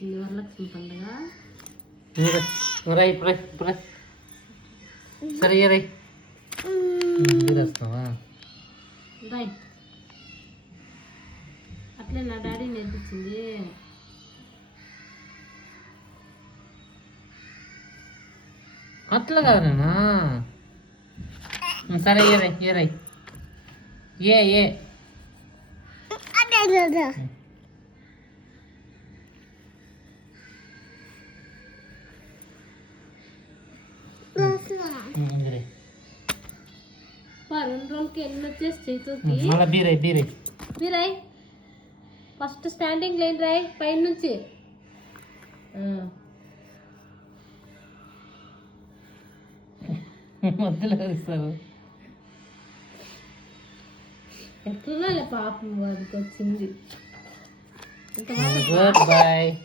వరలక్ష్మి పండుగ సరే రై వస్తావా రాయ్ అట్లే నా డాడీ నేర్పించింది. అట్లా కాదన్నా. సరే ఏ రెండు రోజులకి ఎన్ని వచ్చేసి చేతులకి మళ్ళీ బీరాయ్ ఫస్ట్ స్టాండింగ్ లైన్ రాయ్ పైన నుంచి మధ్యలో ఇస్తారు. ఎట్లా పాపం వాడికి వచ్చింది. Good bye.